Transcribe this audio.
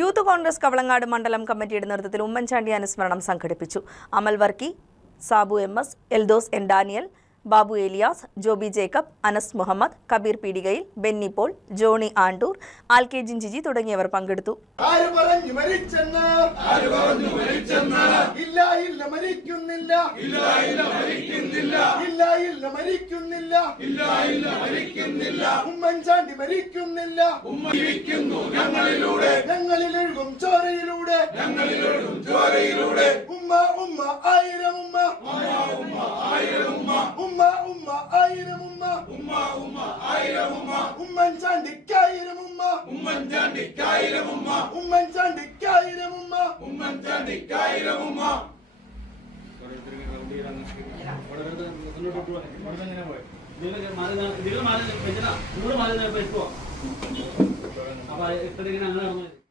Youth Congress Kavalangad മണ്ഡലം കമ്മിറ്റിയുടെ നേതൃത്വത്തിൽ ഉമ്മൻചാണ്ടി അനുസ്മരണം സംഘടിപ്പിച്ചു. Amal Varkey Sabu M S Eldhose N Daniel Babu Elias Joby Jacob Anas Muhammad Kabeer Peedikayil Benny Paul Johny Andoor all K ജിൻജിജി തുടങ്ങിയവർ പങ്കെടുത്തു. ഇല്ല ഇല്ല മരിക്കുന്നില്ല. ഇല്ല ഇല്ല മരിക്കുന്നില്ല. ഇല്ല ഇല്ല മരിക്കുന്നില്ല. ഇല്ല ഇല്ല മരിക്കുന്നില്ല. ഉമ്മൻചാണ്ടി മരിക്കുന്നില്ല. ഉമ്മ ഒഴുകും ചോരയിലൂടെ. ചോരയിലൂടെ. ഉമ്മ ഉമ്മ ആയിരം ഉമ്മ. ഉമ്മ ഉമ്മ ആയിരം ഉമ്മ. ഉമ്മ ഉമ്മ ആയിരം ഉമ്മ. ഉമ്മ ഉമ്മ ആയിരം ഉമ്മ. ഉമ്മൻചാണ്ടിക്കായിരം ഉമ്മ. ഉമ്മൻചാണ്ടിക്കായിരം ഉമ്മ. ഉമ്മൻചാണ്ടിക്കായിരം ഉമ്മ. ഉമ്മൻചാണ്ടിക്കായിരം ഉമ്മ. അപ്പൊ ഇത്രയും അങ്ങനെ നടന്നു.